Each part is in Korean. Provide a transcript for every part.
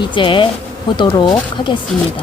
이제 보도록 하겠습니다.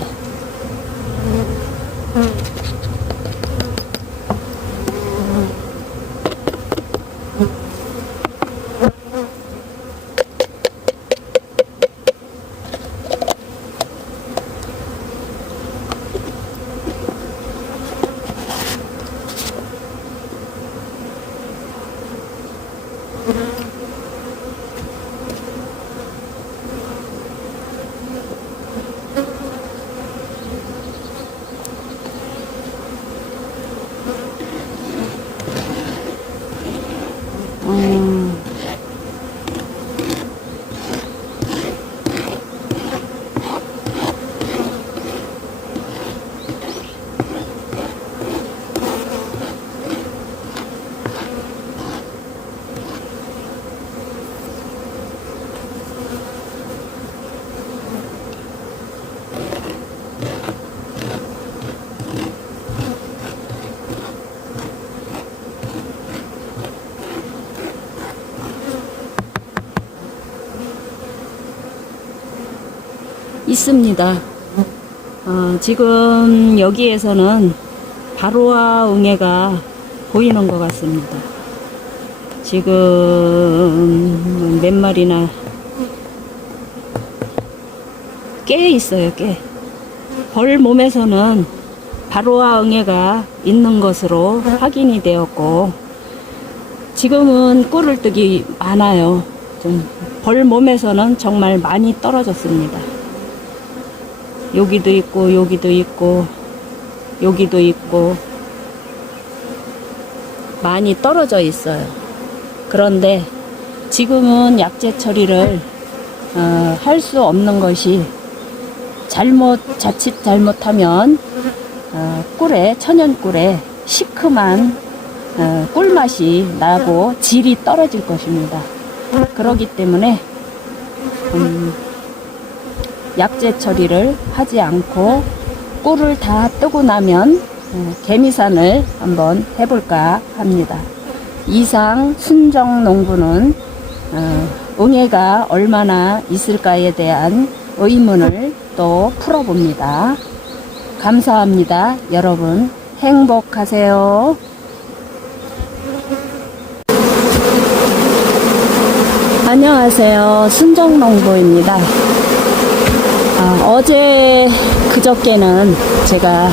있습니다. 어, 지금 여기에서는 바로와 응애가 보이는 것 같습니다. 지금 몇 마리나 깨 있어요, 깨. 벌 몸에서는 바로와 응애가 있는 것으로 확인이 되었고, 지금은 꿀을 뜨기 많아요. 좀 벌 몸에서는 정말 많이 떨어졌습니다. 여기도 있고, 여기도 있고, 여기도 있고, 많이 떨어져 있어요. 그런데 지금은 약재 처리를 어, 할 수 없는 것이 잘못 자칫 잘못하면 어, 꿀에 천연 꿀에 시큼한 어, 꿀맛이 나고 질이 떨어질 것입니다. 그러기 때문에 음, 약재 처리를 하지 않고 꿀을 다 뜨고 나면 어, 개미산을 한번 해볼까 합니다. 이상 순정 농부는 어, 응애가 얼마나 있을까에 대한 의문을 또 풀어봅니다. 감사합니다. 여러분 행복하세요. 안녕하세요. 순정농부입니다. 아, 어제 그저께는 제가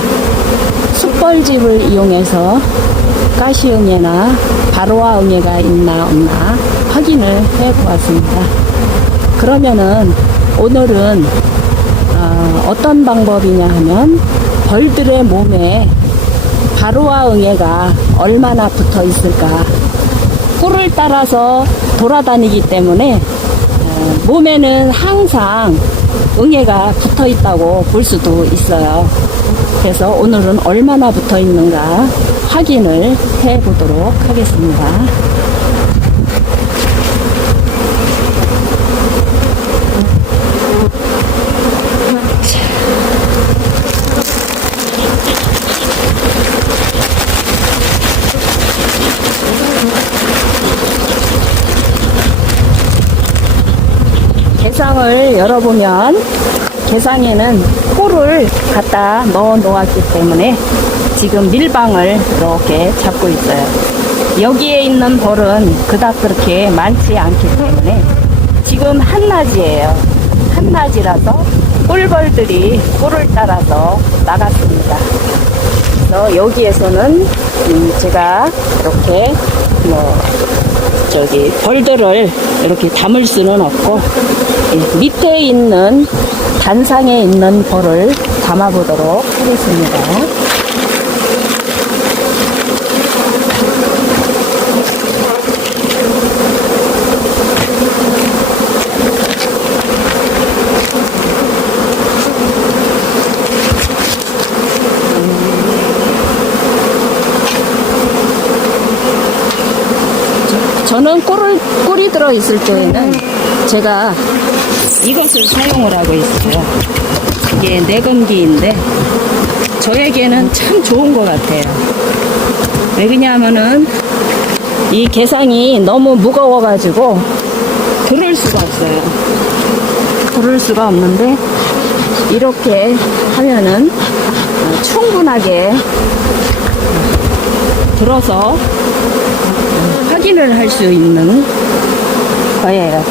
숯벌집을 이용해서 가시응애나 바로아 응애가 있나 없나 확인을 해 보았습니다. 그러면은 오늘은 어, 어떤 방법이냐 하면 벌들의 몸에 바로아 응애가 얼마나 붙어 있을까 꿀을 따라서 돌아다니기 때문에 어, 몸에는 항상 응애가 붙어 있다고 볼 수도 있어요. 그래서 오늘은 얼마나 붙어 있는가 확인을 해 보도록 하겠습니다. 열어보면 개상에는 꿀을 갖다 넣어 놓았기 때문에 지금 밀방을 이렇게 잡고 있어요. 여기에 있는 벌은 그닥 그렇게 많지 않기 때문에 지금 한낮이에요. 한낮이라서 꿀벌들이 꿀을 따라서 나갔습니다. 그래서 여기에서는 음, 제가 이렇게 뭐 저기 벌들을 이렇게 담을 수는 없고 예, 밑에 있는 단상에 있는 벌을 담아 보도록 하겠습니다. 저는 꿀을, 꿀이 들어있을 때에는 제가 이것을 사용을 하고 있어요. 이게 내건기인데 저에게는 참 좋은 것 같아요. 왜 그러냐면은 이 개상이 너무 무거워가지고 들을 수가 없어요. 부를 수가 없는데 이렇게 하면은 어, 충분하게 들어서 확인을 할 수 있는 거예요.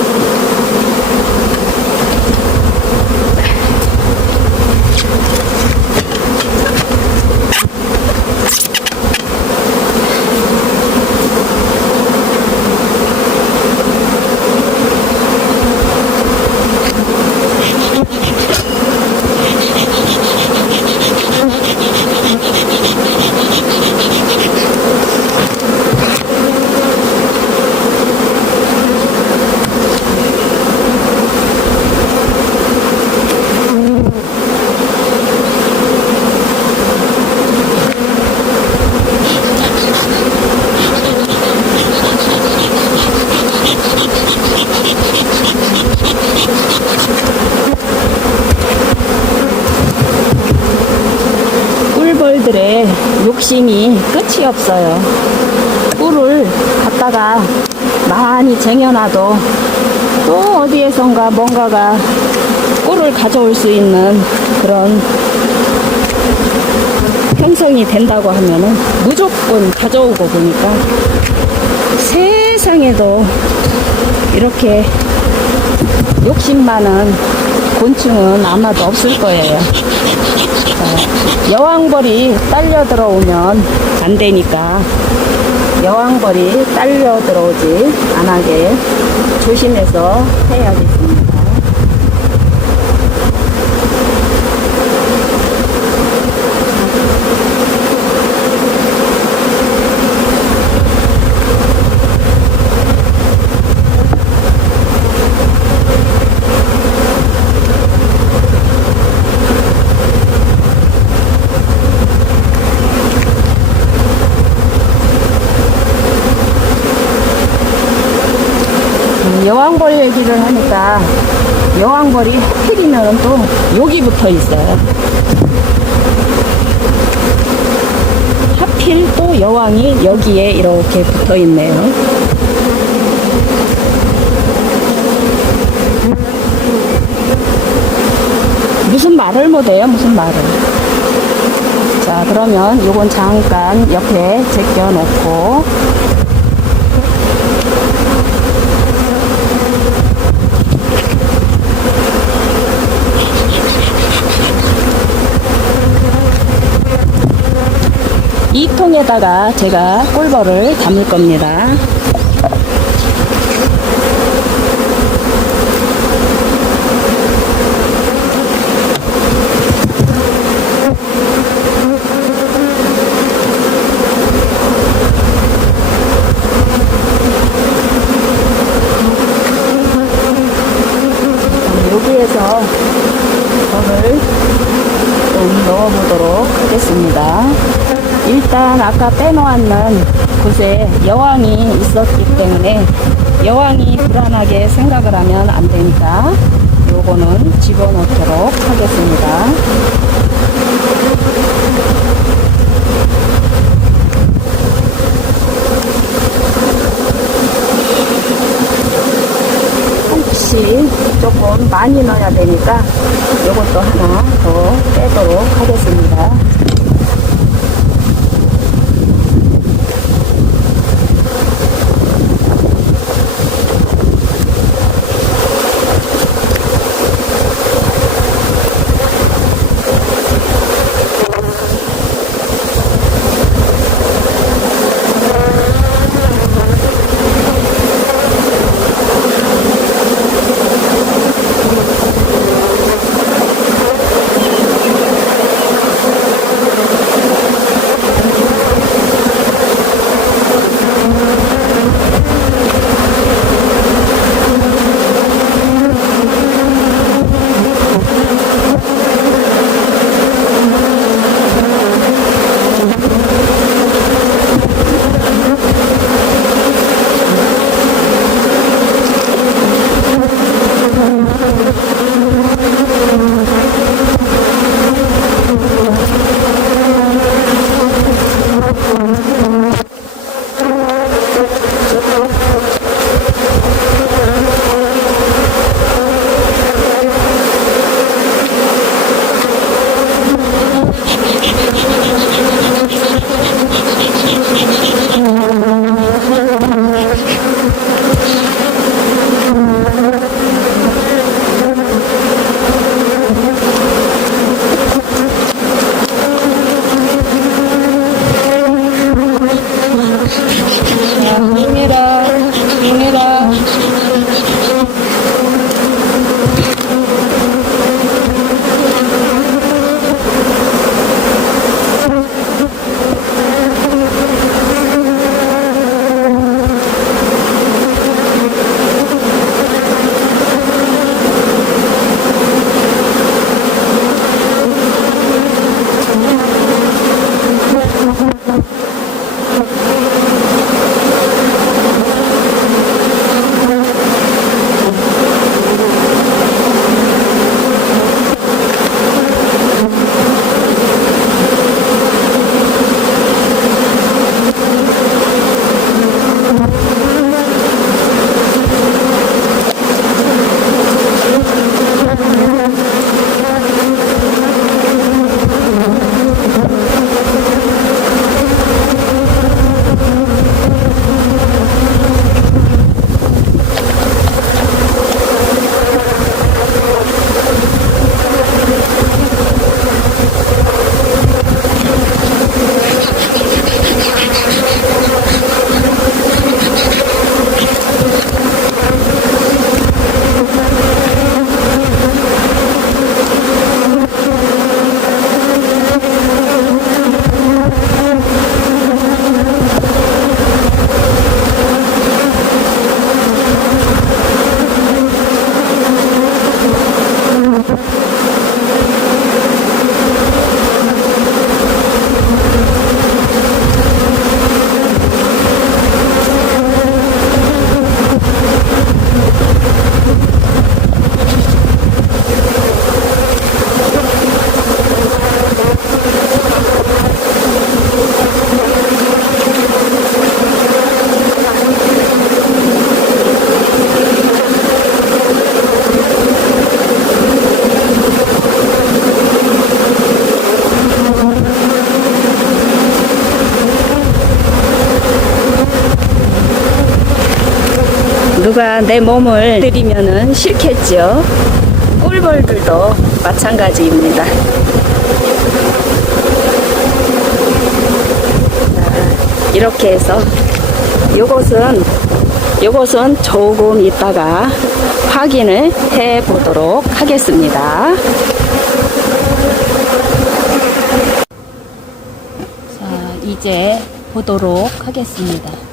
꿀벌들의 욕심이 끝이 없어요. 꿀을 갖다가 많이 쟁여놔도 또 어디에선가 뭔가가 꿀을 가져올 수 있는 그런 형성이 된다고 하면은 무조건 가져오고 보니까 세상에도 이렇게 욕심 많은 곤충은 아마도 없을 거예요. 어, 여왕벌이 딸려 들어오면 안 되니까 여왕벌이 딸려 들어오지 않게 조심해서 해야겠습니다. 음, 여왕벌 얘기를 하니까 여왕벌이 하필이면 또 여기 붙어 있어요. 하필 또 여왕이 여기에 이렇게 붙어 있네요. 무슨 말을 못해요, 무슨 말을. 자, 그러면 요건 잠깐 옆에 제껴 놓고 이 통에다가 제가 꿀벌을 담을 겁니다. 여기에서 벌을 좀 넣어보도록 하겠습니다. 일단 아까 빼놓았는 곳에 여왕이 있었기 때문에 여왕이 불안하게 생각을 하면 안 되니까 요거는 집어넣도록 하겠습니다. 혹시 조금 많이 넣어야 되니까 요것도 하나 더 빼도록 하겠습니다. 누가 내 몸을 들이면은 싫겠죠. 꿀벌들도 마찬가지입니다. 자, 이렇게 해서 요것은 요것은 조금 있다가 확인을 해 보도록 하겠습니다. 자, 이제 보도록 하겠습니다.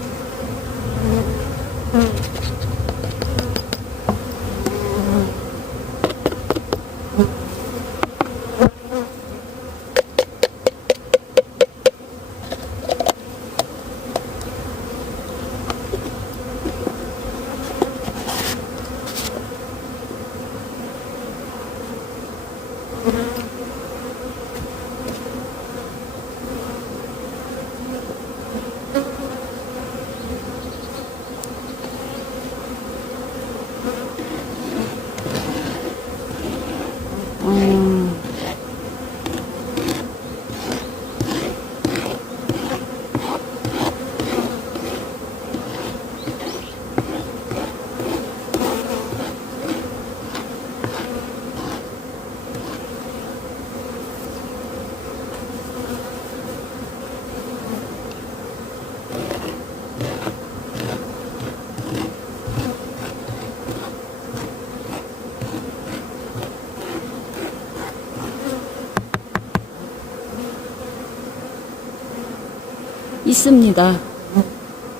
있습니다.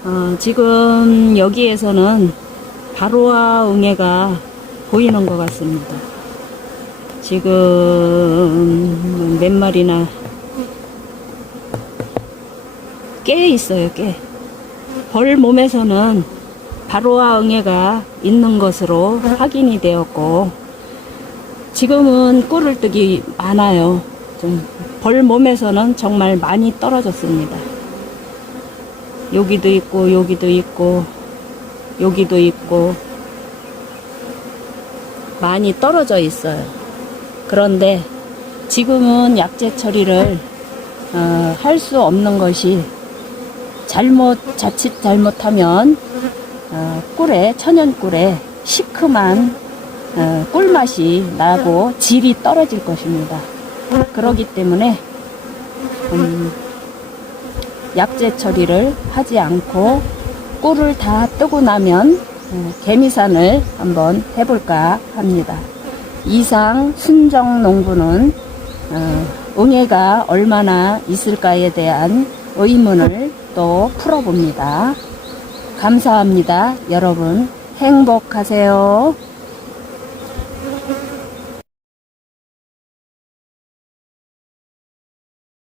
어, 지금 여기에서는 바로와 응애가 보이는 것 같습니다. 지금 몇 마리나 깨 있어요, 깨. 벌 몸에서는 바로와 응애가 있는 것으로 확인이 되었고, 지금은 꿀을 뜨기 많아요. 좀벌 몸에서는 정말 많이 떨어졌습니다. 여기도 있고, 여기도 있고, 여기도 있고, 많이 떨어져 있어요. 그런데 지금은 약재 처리를 어, 할 수 없는 것이 잘못 자칫 잘못하면 어, 꿀에 천연 꿀에 시큼한 어, 꿀맛이 나고 질이 떨어질 것입니다. 그러기 때문에 음, 약재 처리를 하지 않고 꿀을 다 뜨고 나면 어, 개미산을 한번 해볼까 합니다. 이상 순정 농부는 어, 응애가 얼마나 있을까에 대한 의문을 또 풀어봅니다. 감사합니다. 여러분 행복하세요.